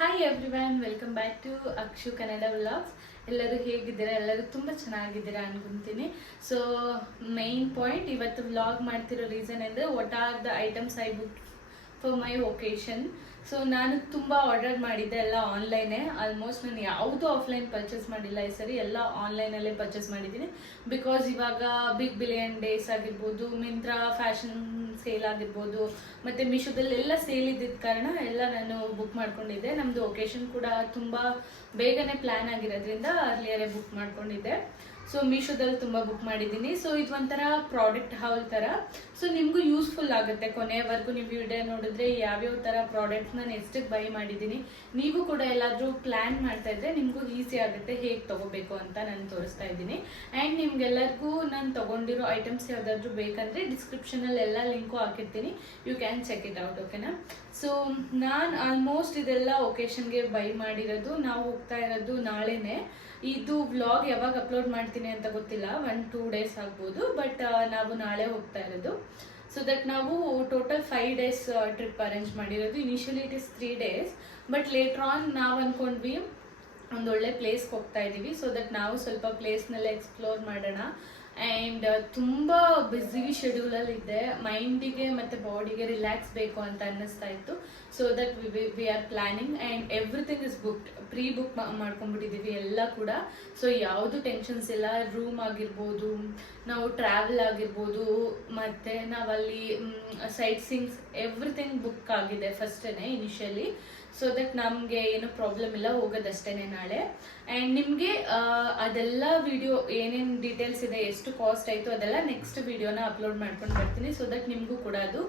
Hi everyone, welcome back to Akshu Kannada vlogs. ಎಲ್ಲರೂ ಹೇಗಿದ್ದೀರಾ? ಎಲ್ಲರೂ ತುಂಬ ಚೆನ್ನಾಗಿದ್ದೀರಾ ಅನ್ಕೊಂತೀನಿ. ಸೊ ಮೈನ್ ಪಾಯಿಂಟ್, ಇವತ್ತು ವ್ಲಾಗ್ ಮಾಡ್ತಿರೋ ರೀಸನ್ ಅಂದರೆ what are the items I book for my occasion. So ನಾನು ತುಂಬ ಆರ್ಡರ್ ಮಾಡಿದ್ದೆ, ಎಲ್ಲ ಆನ್ಲೈನೇ. ಆಲ್ಮೋಸ್ಟ್ ನಾನು ಯಾವುದು ಆಫ್ಲೈನ್ ಪರ್ಚೇಸ್ ಮಾಡಿಲ್ಲ ಈ ಸರಿ, ಎಲ್ಲ ಆನ್ಲೈನಲ್ಲೇ ಪರ್ಚೇಸ್ ಮಾಡಿದ್ದೀನಿ. ಬಿಕಾಸ್ ಇವಾಗ ಬಿಗ್ ಬಿಲಿಯನ್ ಡೇಸ್ ಆಗಿರ್ಬೋದು, ಮಿಂತ್ರಾ ಫ್ಯಾಷನ್ ಸೇಲ್ ಆಗಿರ್ಬೋದು, ಮತ್ತು ಮೀಶೋದಲ್ಲಿ ಎಲ್ಲ ಸೇಲ್ ಇದ್ದಿದ್ದ ಕಾರಣ ಎಲ್ಲ ನಾನು ಬುಕ್ ಮಾಡ್ಕೊಂಡಿದ್ದೆ. ನಮ್ಮದು ಒಕೇಶನ್ ಕೂಡ ತುಂಬ ಬೇಗನೆ ಪ್ಲ್ಯಾನ್ ಆಗಿರೋದ್ರಿಂದ ಅರ್ಲಿಯರೇ ಬುಕ್ ಮಾಡ್ಕೊಂಡಿದ್ದೆ. ಸೊ ಮೀಶೋದಲ್ಲಿ ತುಂಬ ಬುಕ್ ಮಾಡಿದ್ದೀನಿ. ಸೊ ಇದು ಒಂಥರ ಪ್ರಾಡಕ್ಟ್ ಹಾಲ್ ಥರ. ಸೊ ನಿಮಗೂ ಯೂಸ್ಫುಲ್ ಆಗುತ್ತೆ. ಕೊನೆಯವರೆಗೂ ನೀವು ವಿಡಿಯೋ ನೋಡಿದ್ರೆ ಯಾವ್ಯಾವ ಥರ ಪ್ರಾಡಕ್ಟ್ ನಾನು ಎಷ್ಟಕ್ಕೆ ಬೈ ಮಾಡಿದ್ದೀನಿ, ನೀವು ಕೂಡ ಎಲ್ಲಾದರೂ ಪ್ಲ್ಯಾನ್ ಮಾಡ್ತಾ ಇದ್ರೆ ನಿಮಗೂ ಈಸಿ ಆಗುತ್ತೆ ಹೇಗೆ ತೊಗೋಬೇಕು ಅಂತ ನಾನು ತೋರಿಸ್ತಾ ಇದ್ದೀನಿ. ಆ್ಯಂಡ್ ನಿಮ್ಗೆಲ್ಲರಿಗೂ ನಾನು ತೊಗೊಂಡಿರೋ ಐಟಮ್ಸ್ ಯಾವುದಾದ್ರೂ ಬೇಕಂದರೆ ಡಿಸ್ಕ್ರಿಪ್ಷನಲ್ಲಿ ಎಲ್ಲ ಲಿಂಕು ಹಾಕಿರ್ತೀನಿ, you can check it out, ಓಕೆನಾ. ಸೊ ನಾನು ಆಲ್ಮೋಸ್ಟ್ ಇದೆಲ್ಲ ಒಕೇಶನ್ಗೆ ಬೈ ಮಾಡಿರೋದು. ನಾವು ಹೋಗ್ತಾ ಇರೋದು ನಾಳೆನೇ. ಇದು ವ್ಲಾಗ್ ಯಾವಾಗ ಅಪ್ಲೋಡ್ ಮಾಡ್ತೀನಿ ಅಂತ ಗೊತ್ತಿಲ್ಲ, 1-2 ಡೇಸ್ ಆಗ್ಬೋದು, ಬಟ್ ನಾವು ನಾಳೆ ಹೋಗ್ತಾ ಇರೋದು. ಸೊ ದಟ್ ನಾವು ಟೋಟಲ್ 5 ಡೇಸ್ ಟ್ರಿಪ್ ಅರೇಂಜ್ ಮಾಡಿರೋದು. Initially it is 3 days, but later on ನಾವು ಅಂದ್ಕೊಂಡ್ವಿ ಒಂದೊಳ್ಳೆ ಪ್ಲೇಸ್ಗೆ ಹೋಗ್ತಾ ಇದ್ದೀವಿ. ಸೊ ದಟ್ ನಾವು ಸ್ವಲ್ಪ ಪ್ಲೇಸ್ನೆಲ್ಲ ಎಕ್ಸ್ಪ್ಲೋರ್ ಮಾಡೋಣ. ಆ್ಯಂಡ್ ತುಂಬ ಬ್ಯುಸಿ ಶೆಡ್ಯೂಲಲ್ಲಿ ಇದ್ದೆ, ಮೈಂಡಿಗೆ ಮತ್ತು ಬಾಡಿಗೆ ರಿಲ್ಯಾಕ್ಸ್ ಬೇಕು ಅಂತ ಅನ್ನಿಸ್ತಾ ಇತ್ತು. So that we are planning and everything is booked, pre book ಮಾಡ್ಕೊಂಡ್ಬಿಟ್ಟಿದ್ದೀವಿ ಎಲ್ಲ ಕೂಡ. ಸೊ ಯಾವುದು ಟೆನ್ಷನ್ಸ್ ಇಲ್ಲ. ರೂಮ್ ಆಗಿರ್ಬೋದು, ನಾವು ಟ್ರಾವೆಲ್ ಆಗಿರ್ಬೋದು, ಮತ್ತು ನಾವಲ್ಲಿ ಸೈಟ್ ಸೀಯಿಂಗ್ಸ್ ಎವ್ರಿಥಿಂಗ್ ಬುಕ್ ಆಗಿದೆ ಫಸ್ಟೇ ಇನಿಷಿಯಲಿ. ಸೊ ದಟ್ ನಮಗೆ ಏನು ಪ್ರಾಬ್ಲಮ್ ಇಲ್ಲ, ಹೋಗೋದಷ್ಟೇ ನಾಳೆ. ಆ್ಯಂಡ್ ನಿಮಗೆ ಅದೆಲ್ಲ ವಿಡಿಯೋ ಏನೇನು ಡೀಟೇಲ್ಸ್ ಇದೆ, ಎಷ್ಟು ಕಾಸ್ಟ್ ಆಯಿತು, ಅದೆಲ್ಲ ನೆಕ್ಸ್ಟ್ ವಿಡಿಯೋನ ಅಪ್ಲೋಡ್ ಮಾಡ್ಕೊಂಡು ಬರ್ತೀನಿ. ಸೊ ದಟ್ ನಿಮಗೂ ಕೂಡ ಅದು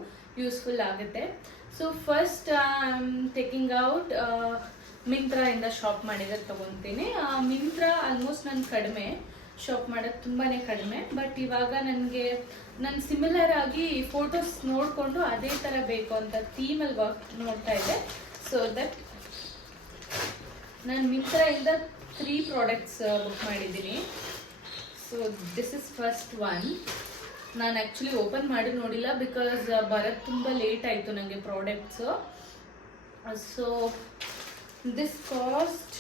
ಯೂಸ್ಫುಲ್ ಆಗುತ್ತೆ. ಸೊ ಫಸ್ಟ್ ಟೇಕಿಂಗ್ ಔಟ್ ಮಿಂತ್ರಾಯಿಂದ ಶಾಪ್ ಮಾಡಿರೋದು ತೊಗೊತೀನಿ. ಮಿಂತ್ರಾ ಆಲ್ಮೋಸ್ಟ್ ನಾನು ಕಡಿಮೆ ಶಾಪ್ ಮಾಡೋದು, ತುಂಬಾ ಕಡಿಮೆ. ಬಟ್ ಇವಾಗ ನನಗೆ ನಾನು ಸಿಮಿಲರ್ ಆಗಿ ಫೋಟೋಸ್ ನೋಡಿಕೊಂಡು ಅದೇ ಥರ ಬೇಕು ಅಂತ ಥೀಮಲ್ಲಿ ನೋಡ್ತಾ ಇದ್ದೆ. ಸೊ ದಟ್ ನಾನು ಮಿಂತ್ರಾಯಿಂದ 3 ಪ್ರಾಡಕ್ಟ್ಸ್ ಬುಕ್ ಮಾಡಿದ್ದೀನಿ. So this is first one. ನಾನು ಆ್ಯಕ್ಚುಲಿ ಓಪನ್ ಮಾಡಿ ನೋಡಿಲ್ಲ, ಬಿಕಾಸ್ ಬರೋದು ತುಂಬ ಲೇಟ್ ಆಯಿತು ನನಗೆ products. So this cost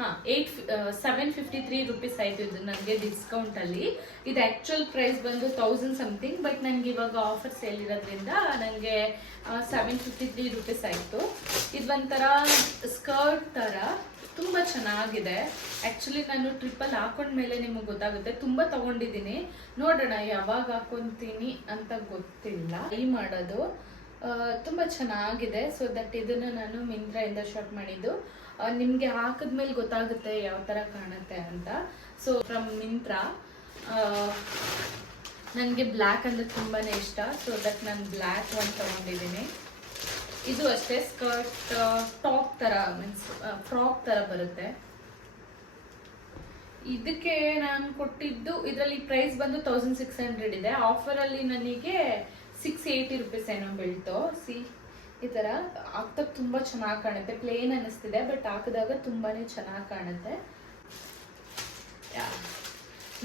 753 rupees ಆಯಿತು ಇದು ನನಗೆ ಡಿಸ್ಕೌಂಟಲ್ಲಿ. ಇದು ಆ್ಯಕ್ಚುಯಲ್ ಪ್ರೈಸ್ ಬಂದು 1000 ಸಮಥಿಂಗ್, ಬಟ್ ನನಗೆ ಇವಾಗ ಆಫರ್ ಸೇಲ್ ಇರೋದ್ರಿಂದ ನನಗೆ 753 ರುಪೀಸ್ ಆಯಿತು. ಇದು ಒಂಥರ ಸ್ಕರ್ಟ್ ಥರ ತುಂಬ ಚೆನ್ನಾಗಿದೆ. ಆ್ಯಕ್ಚುಲಿ ನಾನು ಟ್ರಿಪ್ಪಲ್ಲಿ ಹಾಕೊಂಡ್ಮೇಲೆ ನಿಮಗೆ ಗೊತ್ತಾಗುತ್ತೆ. ತುಂಬ ತೊಗೊಂಡಿದ್ದೀನಿ, ನೋಡೋಣ ಯಾವಾಗ ಹಾಕೊತೀನಿ ಅಂತ ಗೊತ್ತಿಲ್ಲ. ಈ ಮಾಡೋದು ತುಂಬ ಚೆನ್ನಾಗಿದೆ. ಸೊ ದಟ್ ಇದನ್ನು ನಾನು ಮಿಂತ್ರಾಯಿಂದ ಶಾಪ್ ಮಾಡಿದ್ದು. ನಿಮಗೆ ಹಾಕಿದ್ಮೇಲೆ ಗೊತ್ತಾಗುತ್ತೆ ಯಾವ ಥರ ಕಾಣುತ್ತೆ ಅಂತ. ಸೊ ಫ್ರಮ್ ಮಿಂತ್ರಾ ನನಗೆ ಬ್ಲ್ಯಾಕ್ ಅಂದರೆ ತುಂಬಾ ಇಷ್ಟ. ಸೊ ದಟ್ ನಾನು ಬ್ಲ್ಯಾಕ್ ಒಂದು ತೊಗೊಂಡಿದ್ದೀನಿ. ಇದು ಅಷ್ಟೇ ಸ್ಕರ್ಟ್ ಟಾಪ್ ಥರ, ಮೀನ್ಸ್ ಫ್ರಾಕ್ ಥರ ಬರುತ್ತೆ. ಇದಕ್ಕೆ ನಾನು ಕೊಟ್ಟಿದ್ದು, ಇದರಲ್ಲಿ ಪ್ರೈಸ್ ಬಂದು 1600 ಇದೆ. ಆಫರಲ್ಲಿ ನನಗೆ 680 ರುಪೀಸ್ ಏನೋ ಬೀಳ್ತು. ಈ ಥರ ಹಾಕ್ದಾಗ ತುಂಬ ಚೆನ್ನಾಗಿ ಕಾಣುತ್ತೆ. ಪ್ಲೇನ್ ಅನ್ನಿಸ್ತಿದೆ, ಬಟ್ ಹಾಕಿದಾಗ ತುಂಬಾ ಚೆನ್ನಾಗಿ ಕಾಣುತ್ತೆ.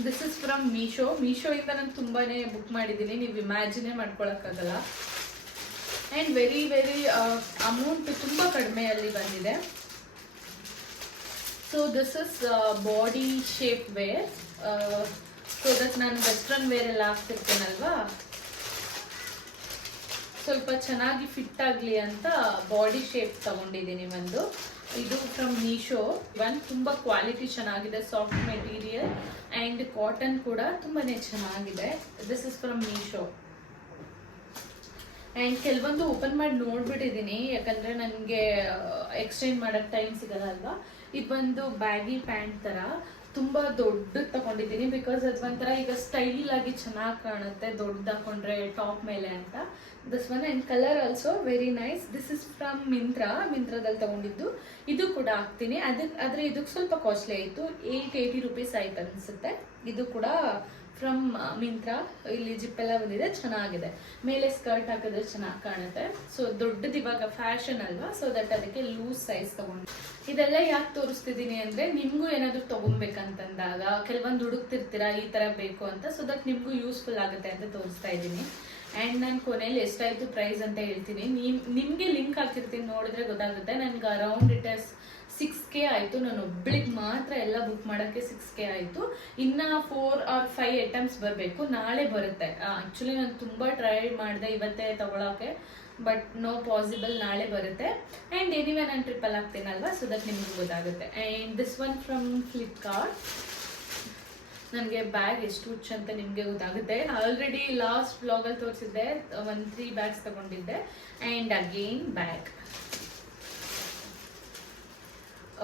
ದಿಸ್ ಇಸ್ ಫ್ರಮ್ ಮೀಶೋಯಿಂದ ನಾನು ತುಂಬಾ ಬುಕ್ ಮಾಡಿದ್ದೀನಿ, ನೀವು ಇಮ್ಯಾಜಿನೇ ಮಾಡ್ಕೊಳಕ್ಕಾಗಲ್ಲ. ಆ್ಯಂಡ್ ವೆರಿ ಅಮೌಂಟ್ ತುಂಬ ಕಡಿಮೆಯಲ್ಲಿ ಬಂದಿದೆ. So this is body shape wear. So that ನಾನು ವೆಸ್ಟ್ರನ್ ವೇರ್ ಎಲ್ಲ ಹಾಕ್ತಿರ್ತೇನಲ್ವಾ, ಸ್ವಲ್ಪ ಚೆನ್ನಾಗಿ ಫಿಟ್ ಆಗಲಿ ಅಂತ ಬಾಡಿ ಶೇಪ್ ತಗೊಂಡಿದ್ದೀನಿ ಒಂದು. ಇದು ಫ್ರಮ್ ಮೀಶೋ. ತುಂಬ ಕ್ವಾಲಿಟಿ ಚೆನ್ನಾಗಿದೆ, ಸಾಫ್ಟ್ ಮೆಟೀರಿಯಲ್ ಆ್ಯಂಡ್ ಕಾಟನ್ ಕೂಡ ತುಂಬಾ ಚೆನ್ನಾಗಿದೆ. This is from Meesho. And ಕೆಲವೊಂದು ಓಪನ್ ಮಾಡಿ ನೋಡ್ಬಿಟ್ಟಿದ್ದೀನಿ, ಯಾಕಂದರೆ ನನಗೆ ಎಕ್ಸ್ಚೇಂಜ್ ಮಾಡೋಕ್ಕೆ ಟೈಮ್ ಸಿಗಲ್ಲ ಅಲ್ವಾ. ಇದೊಂದು ಬ್ಯಾಗಿ ಪ್ಯಾಂಟ್ ಥರ ತುಂಬ ದೊಡ್ಡದು ತಗೊಂಡಿದ್ದೀನಿ, ಬಿಕಾಸ್ ಅದು ಒಂಥರ ಈಗ ಸ್ಟೈಲ್ ಆಗಿ ಚೆನ್ನಾಗಿ ಕಾಣುತ್ತೆ ದೊಡ್ಡದು ಹಾಕೊಂಡ್ರೆ ಟಾಪ್ ಮೇಲೆ ಅಂತ. This one and colour also very nice. This is from ಮಿಂತ್ರಾದಲ್ಲಿ ತಗೊಂಡಿದ್ದು. ಇದು ಕೂಡ ಹಾಕ್ತೀನಿ. ಆದರೆ ಇದಕ್ಕೆ ಸ್ವಲ್ಪ ಕಾಸ್ಟ್ಲಿ ಆಯಿತು, 880 ರುಪೀಸ್ ಆಯ್ತು ಅನಿಸುತ್ತೆ. ಇದು ಕೂಡ ಫ್ರಮ್ ಮಿಂತ್ರಾ. ಇಲ್ಲಿ ಜಿಪ್ಪೆಲ್ಲ ಬಂದಿದೆ, ಚೆನ್ನಾಗಿದೆ. ಮೇಲೆ ಸ್ಕರ್ಟ್ ಹಾಕಿದ್ರೆ ಚೆನ್ನಾಗಿ ಕಾಣುತ್ತೆ. ಸೊ ದೊಡ್ಡದು ಇವಾಗ ಫ್ಯಾಷನ್ ಅಲ್ವಾ, ಸೊ ದಟ್ ಅದಕ್ಕೆ ಲೂಸ್ ಸೈಜ್ ತಗೊಂಡು. ಇದೆಲ್ಲ ಯಾಕೆ ತೋರಿಸ್ತಿದ್ದೀನಿ ಅಂದರೆ, ನಿಮಗೂ ಏನಾದರೂ ತೊಗೊಬೇಕಂತಂದಾಗ ಕೆಲವೊಂದು ಹುಡುಕ್ತಿರ್ತೀರಾ ಈ ಥರ ಬೇಕು ಅಂತ. ಸೊ ದಟ್ ನಿಮಗೂ ಯೂಸ್ಫುಲ್ ಆಗುತ್ತೆ ಅಂತ ತೋರಿಸ್ತಾ ಇದ್ದೀನಿ. ಆ್ಯಂಡ್ ನಾನು ಕೊನೆಯಲ್ಲಿ ಎಷ್ಟಾಯಿತು ಪ್ರೈಸ್ ಅಂತ ಹೇಳ್ತೀನಿ. ನಿಮಗೆ ಲಿಂಕ್ ಹಾಕಿರ್ತೀನಿ, ನೋಡಿದ್ರೆ ಗೊತ್ತಾಗುತ್ತೆ. ನನಗೆ ಅರೌಂಡ್ ಇಟ್ ಎಸ್ 6K ಆಯಿತು. ನಾನು ಒಬ್ಳಿಗೆ ಮಾತ್ರ ಎಲ್ಲ ಬುಕ್ ಮಾಡೋಕ್ಕೆ 6K ಆಯಿತು. ಇನ್ನು 4 or 5 ಐಟಮ್ಸ್ ಬರಬೇಕು, ನಾಳೆ ಬರುತ್ತೆ. ಆ್ಯಕ್ಚುಲಿ ನಾನು ತುಂಬ ಟ್ರೈ ಮಾಡಿದೆ ಇವತ್ತೇ ತೊಗೊಳೋಕ್ಕೆ, ಬಟ್ ನೋ ಪಾಸಿಬಲ್, ನಾಳೆ ಬರುತ್ತೆ. ಆ್ಯಂಡ್ ಎನಿವೆ ನಾನು ಟ್ರಿಪ್ಪಲ್ಲಿ ಹಾಕ್ತೀನಲ್ವ, ಸೊ ದಟ್ ನಿಮಗೂ ಗೊತ್ತಾಗುತ್ತೆ. And this one from Flipkart. ನನಗೆ ಬ್ಯಾಗ್ ಎಷ್ಟು ಹುಚ್ಚು ಅಂತ ನಿಮಗೆ ಗೊತ್ತಾಗುತ್ತೆ. ಆಲ್ರೆಡಿ ಲಾಸ್ಟ್ ವ್ಲಾಗಲ್ಲಿ ತೋರಿಸಿದ್ದೆ, 3 ಬ್ಯಾಗ್ಸ್ ತಗೊಂಡಿದ್ದೆ. And again bag.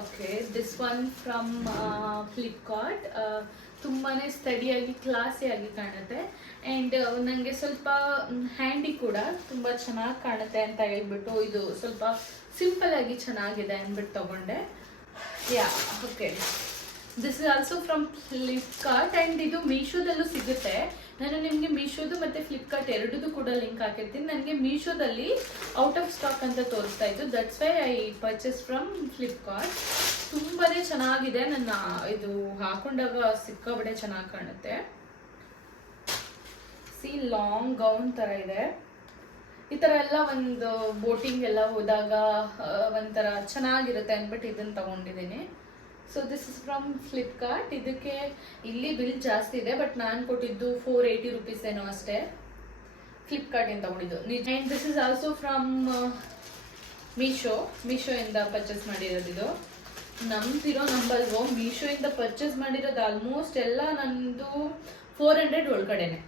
Okay, this one from Flipkart. ತುಂಬಾ ಸ್ಟಡಿಯಾಗಿ ಕ್ಲಾಸಿಯಾಗಿ ಕಾಣುತ್ತೆ. ಆ್ಯಂಡ್ ನನಗೆ ಸ್ವಲ್ಪ ಹ್ಯಾಂಡಿ ಕೂಡ ತುಂಬ ಚೆನ್ನಾಗಿ ಕಾಣುತ್ತೆ ಅಂತ ಹೇಳ್ಬಿಟ್ಟು, ಇದು ಸ್ವಲ್ಪ ಸಿಂಪಲ್ ಆಗಿ ಚೆನ್ನಾಗಿದೆ ಅಂದ್ಬಿಟ್ಟು ತಗೊಂಡೆ. Yeah, okay. This is also from Flipkart. And ಇದು ಮೀಶೋದಲ್ಲೂ ಸಿಗುತ್ತೆ. ನಾನು ನಿಮಗೆ ಮೀಶೋದು ಮತ್ತು ಫ್ಲಿಪ್ಕಾರ್ಟ್ ಎರಡೂ ಕೂಡ ಲಿಂಕ್ ಹಾಕಿರ್ತೀನಿ. ನನಗೆ ಮೀಶೋದಲ್ಲಿ ಔಟ್ ಆಫ್ ಸ್ಟಾಕ್ ಅಂತ ತೋರಿಸ್ತಾ ಇತ್ತು, that's why I purchase from Flipkart. ತುಂಬಾ ಚೆನ್ನಾಗಿದೆ. ನನ್ನ ಇದು ಹಾಕೊಂಡಾಗ ಸಿಕ್ಕಾಬಡೆ ಚೆನ್ನಾಗಿ ಕಾಣುತ್ತೆ. ಸಿ, ಲಾಂಗ್ ಗೌನ್ ಥರ ಇದೆ. ಈ ಥರ ಎಲ್ಲ ಒಂದು ಬೋಟಿಂಗ್ ಎಲ್ಲ ಹೋದಾಗ ಒಂಥರ ಚೆನ್ನಾಗಿರುತ್ತೆ ಅಂದ್ಬಿಟ್ಟು ಇದನ್ನು ತಗೊಂಡಿದ್ದೀನಿ. So this is from Flipkart. ಇದಕ್ಕೆ ಇಲ್ಲಿ ಬಿಲ್ ಜಾಸ್ತಿ ಇದೆ, ಬಟ್ ನಾನು ಕೊಟ್ಟಿದ್ದು 480 rupees ಏನೋ ಅಷ್ಟೇ. ಫ್ಲಿಪ್ಕಾರ್ಟಿಂದ ತಗೊಂಡಿದ್ದು. And this is also from ಮೀಶೋಯಿಂದ ಪರ್ಚೇಸ್ ಮಾಡಿರೋದು. ಇದು ನಂಬಲ್ವೋ, ಮೀಶೋಯಿಂದ ಪರ್ಚೇಸ್ ಮಾಡಿರೋದು ಆಲ್ಮೋಸ್ಟ್ ಎಲ್ಲ ನಂದು 400 ಒಳಗಡೆನೆ.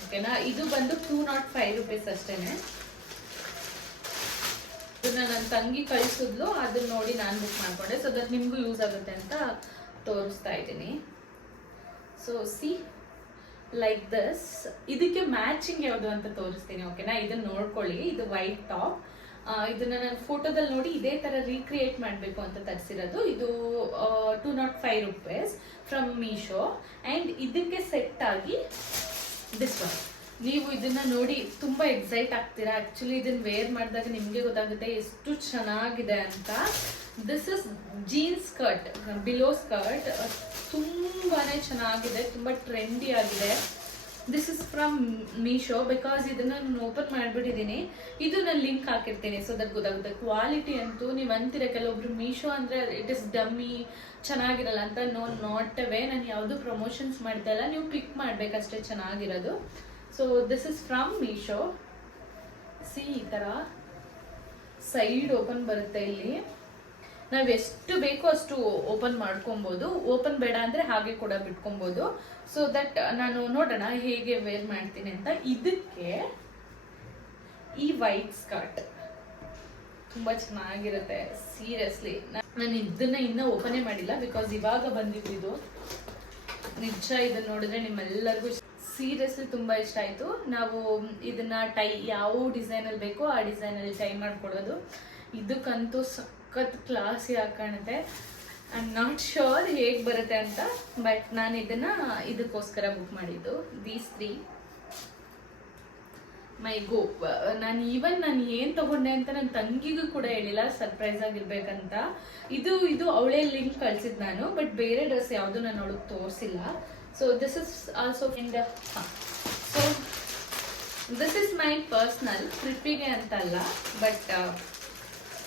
ಓಕೆನಾ? ಇದು ಬಂದು 205 rupees ಅಷ್ಟೇನೆ. ಇದನ್ನ ನನ್ನ ತಂಗಿ ಕಳಿಸಿದ್ಲು, ಅದನ್ನ ನೋಡಿ ನಾನು ಬುಕ್ ಮಾಡ್ಕೊಂಡೆ. ಸೊ ದಟ್ ನಿಮಗೂ ಯೂಸ್ ಆಗುತ್ತೆ ಅಂತ ತೋರಿಸ್ತಾ ಇದ್ದೀನಿ. So C, like this. ಇದಕ್ಕೆ ಮ್ಯಾಚಿಂಗ್ ಯಾವುದು ಅಂತ ತೋರಿಸ್ತೀನಿ, ಓಕೆನಾ? ಇದನ್ನ ನೋಡ್ಕೊಳ್ಳಿ. ಇದು ವೈಟ್ ಟಾಪ್. ಇದನ್ನ ನಾನು ಫೋಟೋದಲ್ಲಿ ನೋಡಿ ಇದೇ ಥರ ರೀಕ್ರಿಯೇಟ್ ಮಾಡಬೇಕು ಅಂತ ತರಿಸಿರೋದು. ಇದು 205 rupees ಫ್ರಮ್ ಮೀಶೋ. ಆ್ಯಂಡ್ ಇದಕ್ಕೆ ಸೆಟ್ ಆಗಿ ದಿಸ್ ಒನ್. ನೀವು ಇದನ್ನ ನೋಡಿ ತುಂಬ ಎಕ್ಸೈಟ್ ಆಗ್ತೀರಾ. ಆ್ಯಕ್ಚುಲಿ ಇದನ್ನ ವೇರ್ ಮಾಡಿದಾಗ ನಿಮಗೆ ಗೊತ್ತಾಗುತ್ತೆ ಎಷ್ಟು ಚೆನ್ನಾಗಿದೆ ಅಂತ. This is jeans skirt, below skirt. ತುಂಬಾ ಚೆನ್ನಾಗಿದೆ, ತುಂಬ ಟ್ರೆಂಡಿ ಆಗಿದೆ. This is from Meesho. Because ಇದನ್ನ ನಾನು ಓಪನ್ ಮಾಡಿಬಿಟ್ಟಿದ್ದೀನಿ. ಇದು ನಾನು ಲಿಂಕ್ ಹಾಕಿರ್ತೀನಿ, ಸೊ ದಟ್ ಗೊತ್ತಾಗುತ್ತೆ. ಕ್ವಾಲಿಟಿ ಅಂತೂ ನೀವು ಅಂತೀರ ಕೆಲವೊಬ್ರು ಮೀಶೋ ಅಂದರೆ ಇಟ್ ಇಸ್ ಡಮ್ಮಿ, ಚೆನ್ನಾಗಿರಲ್ಲ ಅಂತ. ನೋ, ನಾಟ್ ಅವೇ. ನಾನು ಯಾವುದು ಪ್ರಮೋಷನ್ಸ್ ಮಾಡ್ತಾ ಇಲ್ಲ, ನೀವು ಕ್ಲಿಕ್ ಮಾಡಬೇಕಷ್ಟೇ ಚೆನ್ನಾಗಿರೋದು. So this is from Meesho. C, ಈ ಥರ ಸೈಡ್ ಓಪನ್ ಬರುತ್ತೆ. ಇಲ್ಲಿ ನಾವು ಎಷ್ಟು ಬೇಕೋ ಅಷ್ಟು ಓಪನ್ ಮಾಡ್ಕೊಬೋದು. ಓಪನ್ ಬೇಡ ಅಂದರೆ ಹಾಗೆ ಕೂಡ ಬಿಟ್ಕೊಬೋದು. ಸೊ ದಟ್ ನಾನು ನೋಡೋಣ ಹೇಗೆ ವೇರ್ ಮಾಡ್ತೀನಿ ಅಂತ. ಇದಕ್ಕೆ ಈ ವೈಟ್ ಸ್ಕರ್ಟ್ ತುಂಬ ಚೆನ್ನಾಗಿರುತ್ತೆ, ಸೀರಿಯಸ್ಲಿ. ನಾನು ಇದನ್ನ ಇನ್ನೂ ಓಪನೇ ಮಾಡಿಲ್ಲ, ಬಿಕಾಸ್ ಇವಾಗ ಬಂದಿದ್ದು. ನಿಜ ಇದನ್ನ ನೋಡಿದ್ರೆ ನಿಮ್ಮೆಲ್ಲರಿಗೂ ಸೀರಿಯಸ್ಲಿ ತುಂಬ ಇಷ್ಟ ಆಯಿತು. ನಾವು ಇದನ್ನ ಟೈ ಯಾವ ಡಿಸೈನಲ್ಲಿ ಬೇಕೋ ಆ ಡಿಸೈನಲ್ಲಿ ಟೈ ಮಾಡ್ಕೊಡೋದು. ಇದಕ್ಕಂತೂ ಸಖತ್ ಕ್ಲಾಸಿ ಆಗಿ ಕಾಣುತ್ತೆ. ಐ ಆಮ್ ನಾಟ್ ಶ್ಯೂರ್ ಹೇಗೆ ಬರುತ್ತೆ ಅಂತ, ಬಟ್ ನಾನು ಇದಕ್ಕೋಸ್ಕರ ಬುಕ್ ಮಾಡಿದ್ದು. ದೀಸ್ 3 ಮೈ ಗೋ. ನಾನು ಏನು ತಗೊಂಡೆ ಅಂತ ನನ್ನ ತಂಗಿಗೂ ಕೂಡ ಹೇಳಿಲ್ಲ, ಸರ್ಪ್ರೈಸ್ ಆಗಿರ್ಬೇಕಂತ. ಇದು ಅವಳೇ ಲಿಂಕ್ ಕಳ್ಸಿದ್ ನಾನು, ಬಟ್ ಬೇರೆ ಡ್ರೆಸ್ ಯಾವುದು ನಾನು ಅವಳಿಗೆ ತೋರಿಸಿಲ್ಲ. So this is also in the so this is my personal tripige antalla, but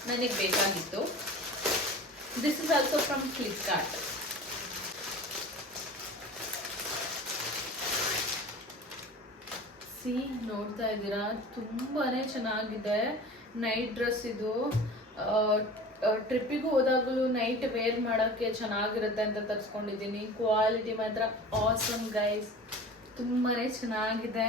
ನನಗೆ ಬೇಕಾಗಿತ್ತು. This is also from Flipkart. C, ನೋಡ್ತಾ ಇದ್ದೀರಾ, ತುಂಬಾನೇ ಚೆನ್ನಾಗಿದೆ. ನೈಟ್ ಡ್ರೆಸ್ ಇದು. ಟ್ರಿಪ್ಪಿಗೂ ಹೋದಾಗಲೂ ನೈಟ್ ವೇರ್ ಮಾಡೋಕ್ಕೆ ಚೆನ್ನಾಗಿರುತ್ತೆ ಅಂತ ತರಿಸ್ಕೊಂಡಿದ್ದೀನಿ. ಕ್ವಾಲಿಟಿ ಮಾತ್ರ ಆಸಮ್ ಗೈಸ್, ತುಂಬಾ ಚೆನ್ನಾಗಿದೆ.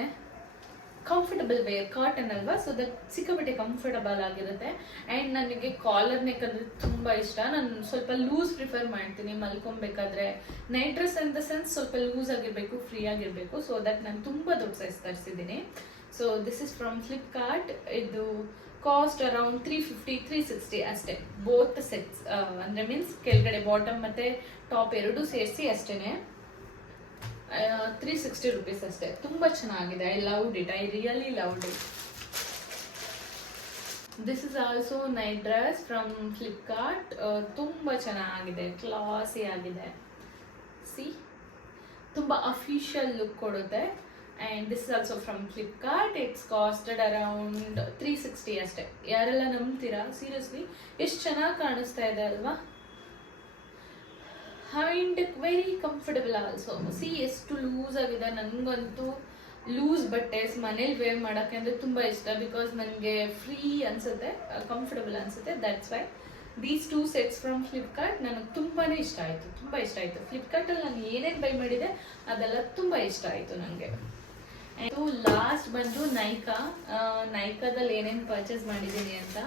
ಕಂಫರ್ಟಬಲ್ ವೇರ್, ಕಾಟನ್ ಅಲ್ವಾ, ಸೊ ದಟ್ ಸಿಕ್ಕಾಪಟ್ಟೆ ಕಂಫರ್ಟಬಲ್ ಆಗಿರುತ್ತೆ. ಆ್ಯಂಡ್ ನನಗೆ ಕಾಲರ್ ನೆಕ್ ಅಂದರೆ ತುಂಬ ಇಷ್ಟ. ನಾನು ಸ್ವಲ್ಪ ಲೂಸ್ ಪ್ರಿಫರ್ ಮಾಡ್ತೀನಿ ಮಲ್ಕೊಬೇಕಾದ್ರೆ. Night dress in the sense ಸ್ವಲ್ಪ ಲೂಸ್ ಆಗಿರಬೇಕು, ಫ್ರೀ ಆಗಿರಬೇಕು. ಸೊ ದಟ್ ನಾನು ತುಂಬ ದೊಡ್ಡ ಸೈಜ್ ತರಿಸಿದ್ದೀನಿ. So this is from Flipkart. ಇದು ಕಾಸ್ಟ್ ಅರೌಂಡ್ 350-360 ಅಷ್ಟೇ. ಬೋತ್ ಸೆಟ್ಸ್ ಅಂದರೆ ಮೀನ್ಸ್ ಕೆಳಗಡೆ ಬಾಟಮ್ ಮತ್ತು ಟಾಪ್ ಎರಡೂ ಸೇರಿಸಿ ಅಷ್ಟೇ. 360 rupees ಅಷ್ಟೇ. ತುಂಬ ಚೆನ್ನಾಗಿದೆ. I loved it, I really loved it. This is also night dress from Flipkart. ತುಂಬ ಚೆನ್ನಾಗಿದೆ, ಕ್ಲಾಸಿ ಆಗಿದೆ. ಸಿ, ತುಂಬ ಅಫಿಷಿಯಲ್ ಲುಕ್ ಕೊಡುತ್ತೆ. And this is also from Flipkart. It's costed around 360 ಅಷ್ಟೇ. ಯಾರೆಲ್ಲ ನಂಬ್ತೀರಾ? ಸೀರಿಯಸ್ಲಿ ಎಷ್ಟು ಚೆನ್ನಾಗಿ ಕಾಣಿಸ್ತಾ ಇದೆ ಅಲ್ವಾ? And very comfortable also. C ಎಷ್ಟು ಲೂಸ್ ಆಗಿದೆ. ನನಗಂತೂ ಲೂಸ್ ಬಟ್ಟೆಸ್ ಮನೇಲಿ ವೇರ್ ಮಾಡೋಕ್ಕೆ ಅಂದರೆ ತುಂಬ ಇಷ್ಟ. ಬಿಕಾಸ್ ನನಗೆ ಫ್ರೀ ಅನಿಸುತ್ತೆ, ಕಂಫರ್ಟಬಲ್ ಅನಿಸುತ್ತೆ. That's why these 2 sets from Flipkart ನನಗೆ ತುಂಬಾ ಇಷ್ಟ ಆಯಿತು, ತುಂಬ ಇಷ್ಟ ಆಯಿತು. ಫ್ಲಿಪ್ಕಾರ್ಟಲ್ಲಿ ನಾನು ಏನೇನು ಬೈ ಮಾಡಿದೆ ಅದೆಲ್ಲ ತುಂಬ ಇಷ್ಟ ಆಯಿತು ನನಗೆ. ಆಯಿತು, ಲಾಸ್ಟ್ ಬಂದು ನೈಕಾದಲ್ಲಿ ಏನೇನು ಪರ್ಚೇಸ್ ಮಾಡಿದ್ದೀನಿ ಅಂತ.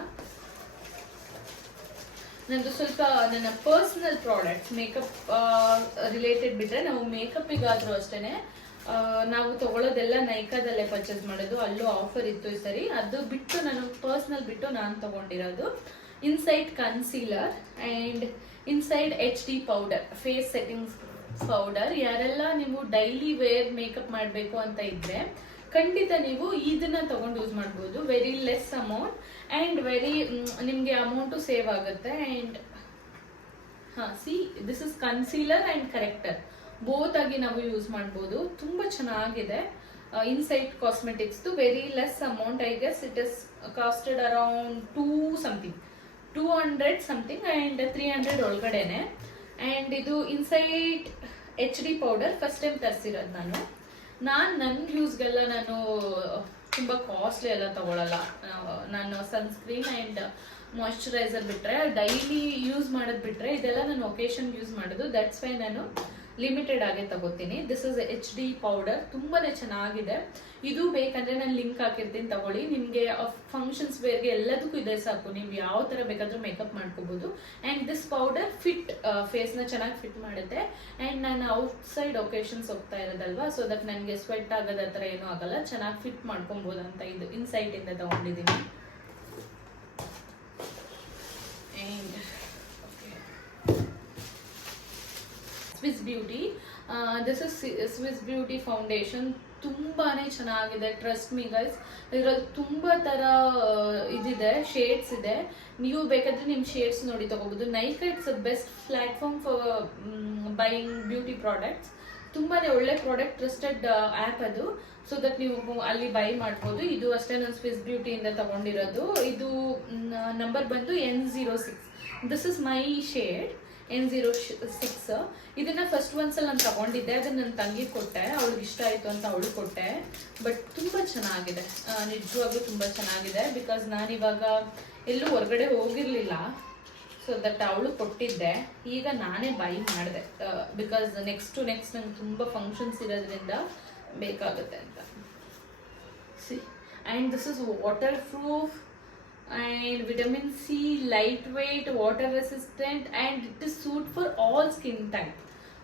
ನಂದು ಸ್ವಲ್ಪ ನನ್ನ ಪರ್ಸನಲ್ ಪ್ರಾಡಕ್ಟ್ಸ್ ಮೇಕಪ್ ರಿಲೇಟೆಡ್ ಬಿಟ್ಟರೆ, ನಾವು ಮೇಕಪ್ಪಿಗಾದರೂ ಅಷ್ಟೇ ನಾವು ತಗೊಳ್ಳೋದೆಲ್ಲ ನೈಕಾದಲ್ಲೇ ಪರ್ಚೇಸ್ ಮಾಡೋದು. ಅಲ್ಲೂ ಆಫರ್ ಇತ್ತು ಈ ಸರಿ. ಅದು ಬಿಟ್ಟು ನಾನು ಪರ್ಸ್ನಲ್ ಬಿಟ್ಟು ನಾನು ತಗೊಂಡಿರೋದು inside concealer and inside HD powder, face settings powder. ಯಾರೆಲ್ಲ ನೀವು ಡೈಲಿ ವೇರ್ ಮೇಕಪ್ ಮಾಡಬೇಕು ಅಂತ ಇದ್ರೆ ಖಂಡಿತ ನೀವು ಇದನ್ನ ತಗೊಂಡು ಯೂಸ್ ಮಾಡ್ಬೋದು. Very less amount and very ನಿಮಗೆ ಅಮೌಂಟು ಸೇವ್ ಆಗುತ್ತೆ. And see this is concealer and corrector, both ಆಗಿ ನಾವು ಯೂಸ್ ಮಾಡ್ಬೋದು. ತುಂಬ ಚೆನ್ನಾಗಿದೆ. ಇನ್ಸೈಡ್ ಕಾಸ್ಮೆಟಿಕ್ಸ್ದು very less amount. I guess it is costed around 200 something and 300 ಒಳಗಡೆನೆ. ಆ್ಯಂಡ್ ಇದು inside HD powder first time ತರಿಸಿರೋದು ನನ್ನ ಯೂಸ್ಗೆಲ್ಲ ನಾನು ತುಂಬ ಕಾಸ್ಟ್ಲಿ ಎಲ್ಲ ತಗೊಳ್ಳಲ್ಲ. ನಾನು ಸನ್ಸ್ಕ್ರೀನ್ ಆ್ಯಂಡ್ ಮಾಯ್ಶ್ಚರೈಸರ್ ಬಿಟ್ಟರೆ, ಡೈಲಿ ಯೂಸ್ ಮಾಡೋದು ಬಿಟ್ಟರೆ ಇದೆಲ್ಲ ನಾನು ಒಕೇಶನ್ ಯೂಸ್ ಮಾಡೋದು. ದಟ್ಸ್ ವೈ ನಾನು ಲಿಮಿಟೆಡ್ ಆಗೇ ತಗೋತೀನಿ. ದಿಸ್ ಇಸ್ HD ಪೌಡರ್, ತುಂಬಾನೇ ಚೆನ್ನಾಗಿದೆ. ಇದು ಬೇಕಂದ್ರೆ ನಾನು ಲಿಂಕ್ ಹಾಕಿರ್ತೀನಿ, ತಗೊಳ್ಳಿ. ನಿಮಗೆ ಫಂಕ್ಷನ್ಸ್ ವೇರ್ಗೆ ಎಲ್ಲದಕ್ಕೂ ಇದೆ ಸಾಕು. ನೀವು ಯಾವ ಥರ ಬೇಕಾದರೂ ಮೇಕಪ್ ಮಾಡ್ಕೋಬಹುದು. ಆ್ಯಂಡ್ ದಿಸ್ ಪೌಡರ್ ಫಿಟ್ ಫೇಸ್ನ ಚೆನ್ನಾಗಿ ಫಿಟ್ ಮಾಡುತ್ತೆ. ಆ್ಯಂಡ್ ನಾನು ಔಟ್ಸೈಡ್ ಒಕೇಶನ್ಸ್ ಹೋಗ್ತಾ ಇರೋದಲ್ವಾ, ಸೊ ದಟ್ ನನಗೆ ಸ್ವೆಟ್ ಆಗೋದು ಆ ಥರ ಏನೂ ಆಗಲ್ಲ, ಚೆನ್ನಾಗಿ ಫಿಟ್ ಮಾಡ್ಕೊಬೋದು ಅಂತ ಇದು ಇನ್ಸೈಟಿಂದ ತಗೊಂಡಿದ್ದೀನಿ. And Swiss beauty, this is Swiss beauty foundation. ತುಂಬಾನೇ ಚೆನ್ನಾಗಿದೆ, ಟ್ರಸ್ಟ್ ಮೀ ಗೈಸ್. ಇದರಲ್ಲಿ ತುಂಬ ಥರ ಇದಿದೆ, ಶೇಡ್ಸ್ ಇದೆ. ನೀವು ಬೇಕಾದ್ರೆ ನಿಮ್ಮ ಶೇಡ್ಸ್ ನೋಡಿ ತಗೋಬಹುದು. Nykaa it's a best platform for buying beauty products. ತುಂಬಾನೇ ಒಳ್ಳೆ ಪ್ರಾಡಕ್ಟ್, ಟ್ರಸ್ಟೆಡ್ ಆ್ಯಪ್ ಅದು. ಸೊ ದಟ್ ನೀವು ಅಲ್ಲಿ ಬೈ ಮಾಡ್ಬೋದು. ಇದು ಅಷ್ಟೇ ನಾನು ಸ್ವಿಸ್ ಬ್ಯೂಟಿಯಿಂದ ತಗೊಂಡಿರೋದು. ಇದು ನಂಬರ್ ಬಂದು N06. This is my shade N06. ಇದನ್ನ ಫಸ್ಟ್ ಒಂದ್ಸಲ ನಾನು ತಗೊಂಡಿದ್ದೆ, ಅದನ್ನ ನನ್ನ ತಂಗಿ ಕೊಟ್ಟೆ, ಅವಳಿಗೆ ಇಷ್ಟ ಆಯಿತು ಅಂತ ಅವಳು ಕೊಟ್ಟೆ. ಬಟ್ ತುಂಬ ಚೆನ್ನಾಗಿದೆ, ನಿಜವಾಗ್ಲೂ ತುಂಬ ಚೆನ್ನಾಗಿದೆ. ಬಿಕಾಸ್ ನಾನಿವಾಗ ಎಲ್ಲೂ ಹೊರಗಡೆ ಹೋಗಿರಲಿಲ್ಲ, ಸೊ ದಟ್ ಅವಳು ಕೊಟ್ಟಿದ್ದೆ. ಈಗ ನಾನೇ ಬೈ ಮಾಡಿದೆ, ಬಿಕಾಸ್ ನೆಕ್ಸ್ಟ್ ನಂಗೆ ತುಂಬ ಫಂಕ್ಷನ್ಸ್ ಇರೋದ್ರಿಂದ ಬೇಕಾಗುತ್ತೆ ಅಂತ. C and this is water proof and vitamin C, lightweight, water resistant, and it is suit for all skin type.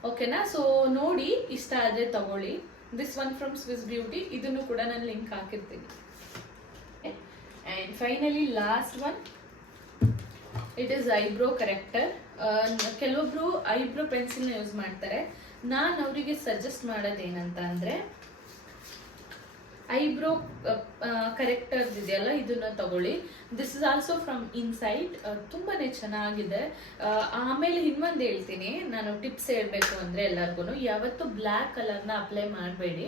Okay na? So ನೋಡಿ, ಇಷ್ಟ ಆದರೆ ತಗೊಳ್ಳಿ. This one from Swiss Beauty, ಇದನ್ನು ಕೂಡ ನಾನು ಲಿಂಕ್ ಹಾಕಿರ್ತೀನಿ. And finally last one, it is eyebrow corrector. ಕೆಲವೊಬ್ರು eyebrow ಪೆನ್ಸಿಲ್ನ use ಮಾಡ್ತಾರೆ. ನಾನು ಅವರಿಗೆ ಸಜೆಸ್ಟ್ ಮಾಡೋದೇನಂತ ಅಂದರೆ ಐಬ್ರೋ ಕರೆಕ್ಟರ್ ಇದೆಯಲ್ಲ, ಇದನ್ನ ತಗೊಳ್ಳಿ. This is also from insight. ತುಂಬಾನೇ ಚೆನ್ನಾಗಿದೆ. ಆಮೇಲೆ ಇನ್ನೊಂದು ಹೇಳ್ತೀನಿ, ನಾನು ಟಿಪ್ಸ್ ಹೇಳಬೇಕು ಅಂದರೆ ಎಲ್ಲರಿಗೂ ಯಾವತ್ತೂ ಬ್ಲ್ಯಾಕ್ ಕಲರ್ನ ಅಪ್ಲೈ ಮಾಡಬೇಡಿ,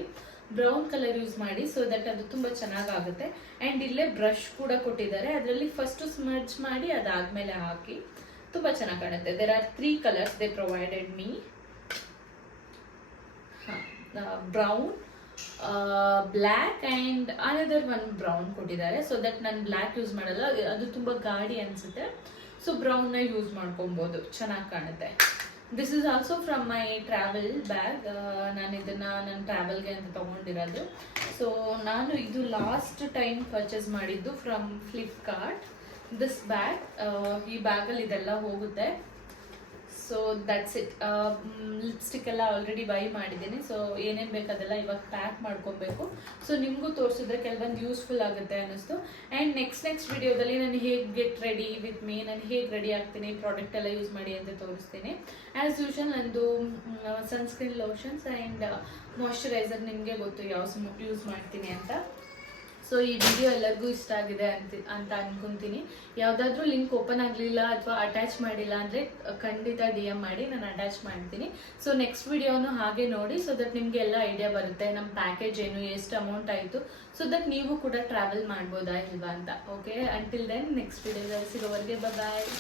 ಬ್ರೌನ್ ಕಲರ್ ಯೂಸ್ ಮಾಡಿ. ಸೊ ದಟ್ ಅದು ತುಂಬ ಚೆನ್ನಾಗಾಗುತ್ತೆ. ಆ್ಯಂಡ್ ಇಲ್ಲೇ ಬ್ರಷ್ ಕೂಡ ಕೊಟ್ಟಿದ್ದಾರೆ, ಅದರಲ್ಲಿ ಫಸ್ಟು ಸ್ಮರ್ಜ್ ಮಾಡಿ ಅದಾದಮೇಲೆ ಹಾಕಿ ತುಂಬ ಚೆನ್ನಾಗಿ ಕಾಣುತ್ತೆ. There are 3 colours they provided me. Brown, black and another one brown ಕೊಟ್ಟಿದ್ದಾರೆ. ಸೊ ದಟ್ ನಾನು ಬ್ಲ್ಯಾಕ್ ಯೂಸ್ ಮಾಡಲ್ಲ, ಅದು ತುಂಬ ಗಾಡಿ ಅನಿಸುತ್ತೆ. ಸೊ ಬ್ರೌನ್ನ ಯೂಸ್ ಮಾಡ್ಕೊಬೋದು, ಚೆನ್ನಾಗಿ ಕಾಣುತ್ತೆ. This is also from my travel bag. ನಾನು ಇದನ್ನು ನನ್ನ ಟ್ರಾವೆಲ್ಗೆ ಅಂತ ತೊಗೊಂಡಿರೋದು. ಸೊ ನಾನು ಇದು ಲಾಸ್ಟ್ ಟೈಮ್ ಪರ್ಚೇಸ್ ಮಾಡಿದ್ದು ಫ್ರಮ್ ಫ್ಲಿಪ್ಕಾರ್ಟ್. ದಿಸ್ ಬ್ಯಾಗ್, ಈ ಬ್ಯಾಗಲ್ಲಿ ಇದೆಲ್ಲ ಹೋಗುತ್ತೆ. So that's it. ಲಿಪ್ಸ್ಟಿಕ್ ಎಲ್ಲ ಆಲ್ರೆಡಿ ಬೈ ಮಾಡಿದ್ದೀನಿ. ಸೊ ಏನೇನು ಬೇಕದೆಲ್ಲ ಇವಾಗ ಪ್ಯಾಕ್ ಮಾಡ್ಕೊಬೇಕು. ಸೊ ನಿಮಗೂ ತೋರಿಸಿದ್ರೆ ಕೆಲವೊಂದು ಯೂಸ್ಫುಲ್ ಆಗುತ್ತೆ ಅನ್ನಿಸ್ತು. ಆ್ಯಂಡ್ ನೆಕ್ಸ್ಟ್ ವಿಡಿಯೋದಲ್ಲಿ ನಾನು ಹೇಗೆ ಗೆಟ್ ರೆಡಿ ವಿತ್ ಮೀ, ನಾನು ಹೇಗೆ ರೆಡಿ ಆಗ್ತೀನಿ, ಪ್ರಾಡಕ್ಟ್ ಎಲ್ಲ ಯೂಸ್ ಮಾಡಿ ಅಂತ ತೋರಿಸ್ತೀನಿ. ಆ್ಯಸ್ ಯೂಶುವಲ್ ನಂದು ಸನ್ಸ್ಕ್ರೀನ್ ಲೋಷನ್ಸ್ ಆ್ಯಂಡ್ ಮಾಯ್ಶ್ಚರೈಸರ್ ನಿಮಗೆ ಗೊತ್ತು ಯಾವ ಯೂಸ್ ಮಾಡ್ತೀನಿ ಅಂತ. ಸೊ ಈ ವಿಡಿಯೋ ಎಲ್ಲರಿಗೂ ಇಷ್ಟ ಆಗಿದೆ ಅಂತ ಅನ್ಕೊಂತೀನಿ. ಯಾವುದಾದ್ರೂ ಲಿಂಕ್ ಓಪನ್ ಆಗಲಿಲ್ಲ ಅಥವಾ ಅಟ್ಯಾಚ್ ಮಾಡಿಲ್ಲ ಅಂದರೆ ಖಂಡಿತ DM ಮಾಡಿ, ನಾನು ಅಟ್ಯಾಚ್ ಮಾಡ್ತೀನಿ. ಸೊ ನೆಕ್ಸ್ಟ್ ವಿಡಿಯೋನು ಹಾಗೆ ನೋಡಿ, ಸೊ ದಟ್ ನಿಮಗೆ ಎಲ್ಲ ಐಡಿಯಾ ಬರುತ್ತೆ ನಮ್ಮ ಪ್ಯಾಕೇಜ್ ಏನು, ಎಷ್ಟು ಅಮೌಂಟ್ ಆಯಿತು, ಸೊ ದಟ್ ನೀವು ಕೂಡ ಟ್ರಾವೆಲ್ ಮಾಡ್ಬೋದಾ ಇಲ್ವಾ ಅಂತ. ಓಕೆ, ಅಂಟಿಲ್ ದೆನ್ ನೆಕ್ಸ್ಟ್ ವಿಡಿಯೋದಲ್ಲಿ ಸಿಗೋವರೆಗೆ ಬಾಯ್.